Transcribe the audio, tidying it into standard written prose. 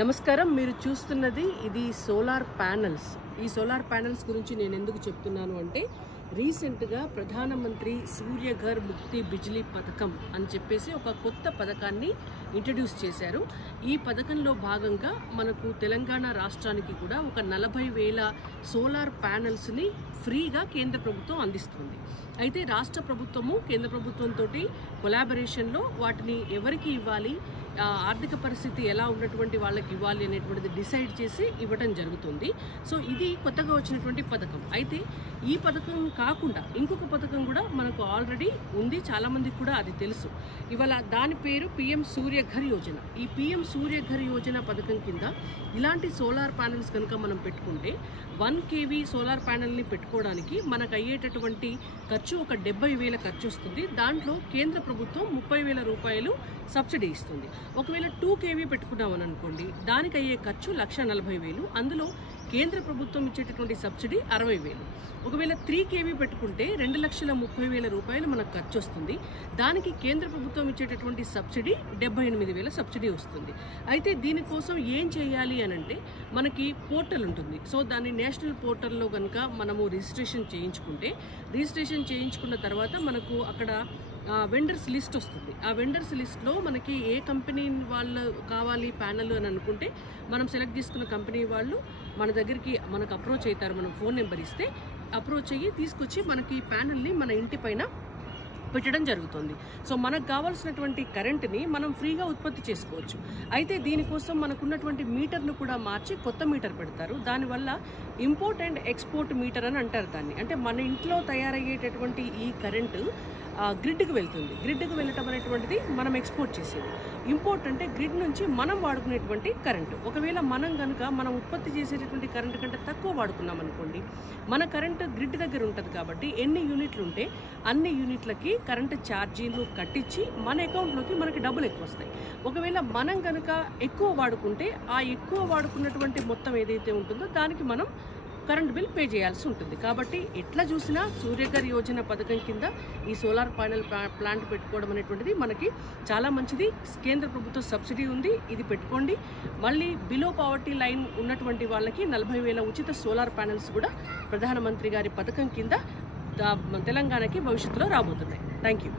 నమస్కారం. మీరు చూస్తున్నది ఇది సోలార్ ప్యానెల్స్. ఈ సోలార్ ప్యానెల్స్ గురించి నేను ఎందుకు చెప్తున్నాను అంటే రీసెంట్గా ప్రధానమంత్రి సూర్యఘర్ ముక్తి బిజ్లీ పథకం అని చెప్పేసి ఒక కొత్త పథకాన్ని ఇంట్రడ్యూస్ చేశారు. ఈ పథకంలో భాగంగా మనకు తెలంగాణ రాష్ట్రానికి కూడా ఒక 40,000 సోలార్ ప్యానెల్స్ని ఫ్రీగా కేంద్ర ప్రభుత్వం అందిస్తుంది. అయితే రాష్ట్ర ప్రభుత్వము కేంద్ర ప్రభుత్వంతో కొలాబరేషన్లో వాటిని ఎవరికి ఇవ్వాలి, ఆర్థిక పరిస్థితి ఎలా ఉన్నటువంటి వాళ్ళకి ఇవ్వాలి అనేటువంటిది డిసైడ్ చేసి ఇవ్వడం జరుగుతుంది. సో ఇది కొత్తగా వచ్చినటువంటి పథకం. అయితే ఈ పథకం కాకుండా ఇంకొక పథకం కూడా మనకు ఆల్రెడీ ఉంది, చాలామందికి కూడా అది తెలుసు. ఇవాళ దాని పేరు పిఎం సూర్యఘర్ యోజన. ఈ పిఎం సూర్యఘర్ యోజన పథకం కింద ఇలాంటి సోలార్ ప్యానెల్స్ కనుక మనం పెట్టుకుంటే 1 kV సోలార్ ప్యానెల్ని పెట్టుకోవడానికి మనకు అయ్యేటటువంటి ఖర్చు ఒక 70,000 ఖర్చు వస్తుంది. దాంట్లో కేంద్ర ప్రభుత్వం 30,000 రూపాయలు సబ్సిడీ ఇస్తుంది. ఒకవేళ 2 kV పెట్టుకున్నామని అనుకోండి, దానికి అయ్యే ఖర్చు 1,40,000. అందులో కేంద్ర ప్రభుత్వం ఇచ్చేటటువంటి సబ్సిడీ 60,000. ఒకవేళ 3 kV పెట్టుకుంటే 2,30,000 రూపాయలు మనకు ఖర్చు వస్తుంది. దానికి కేంద్ర ప్రభుత్వం ఇచ్చేటటువంటి సబ్సిడీ 78,000 సబ్సిడీ వస్తుంది. అయితే దీనికోసం ఏం చేయాలి అని అంటే మనకి పోర్టల్ ఉంటుంది. సో దాన్ని నేషనల్ పోర్టల్లో కనుక మనము రిజిస్ట్రేషన్ చేయించుకున్న తర్వాత మనకు అక్కడ వెండర్స్ లిస్ట్ వస్తుంది. ఆ వెండర్స్ లిస్ట్లో మనకి ఏ కంపెనీ వాళ్ళు కావాలి ప్యానెల్ అని అనుకుంటే మనం సెలెక్ట్ చేసుకున్న కంపెనీ వాళ్ళు మన దగ్గరికి మనకు అప్రోచ్ అవుతారు. మనం ఫోన్ నెంబర్ ఇస్తే అప్రోచ్ అయ్యి తీసుకొచ్చి మనకి ప్యానెల్ని మన ఇంటి పైన పెట్టడం జరుగుతుంది. సో మనకు కావాల్సినటువంటి కరెంటుని మనం ఫ్రీగా ఉత్పత్తి చేసుకోవచ్చు. అయితే దీనికోసం మనకున్నటువంటి మీటర్ను కూడా మార్చి కొత్త మీటర్ పెడతారు. దానివల్ల ఇంపోర్ట్ అండ్ ఎక్స్పోర్ట్ మీటర్ అని అంటారు దాన్ని. అంటే మన ఇంట్లో తయారయ్యేటటువంటి ఈ కరెంటు గ్రిడ్కి వెళ్తుంది. గ్రిడ్కి వెళ్ళటం అనేటువంటిది మనం ఎక్స్పోర్ట్ చేసేది. ఇంపోర్ట్ అంటే గ్రిడ్ నుంచి మనం వాడుకునేటువంటి కరెంటు. ఒకవేళ మనం ఉత్పత్తి చేసేటటువంటి కరెంటు కంటే తక్కువ వాడుకున్నాం అనుకోండి, మన కరెంటు గ్రిడ్ దగ్గర ఉంటుంది కాబట్టి ఎన్ని యూనిట్లు ఉంటే అన్ని యూనిట్లకి కరెంటు ఛార్జీలు కట్టించి మన అకౌంట్లోకి మనకి డబ్బులు ఎక్కువ వస్తాయి. ఒకవేళ మనం కనుక ఎక్కువ వాడుకుంటే ఆ ఎక్కువ వాడుకున్నటువంటి మొత్తం ఏదైతే ఉంటుందో దానికి మనం కరెంట్ బిల్ పే చేయాల్సి ఉంటుంది. కాబట్టి ఎట్లా చూసినా సూర్యఘర్ యోజన పథకం కింద ఈ సోలార్ ప్యానెల్ ప్లాంట్ పెట్టుకోవడం అనేటువంటిది మనకి చాలా మంచిది. కేంద్ర ప్రభుత్వ సబ్సిడీ ఉంది, ఇది పెట్టుకోండి. మళ్ళీ బిలో పావర్టీ లైన్ ఉన్నటువంటి వాళ్ళకి 40,000 ఉచిత సోలార్ ప్యానెల్స్ కూడా ప్రధానమంత్రి గారి పథకం కింద తెలంగాణకి భవిష్యత్తులో రాబోతున్నాయి. Thank you.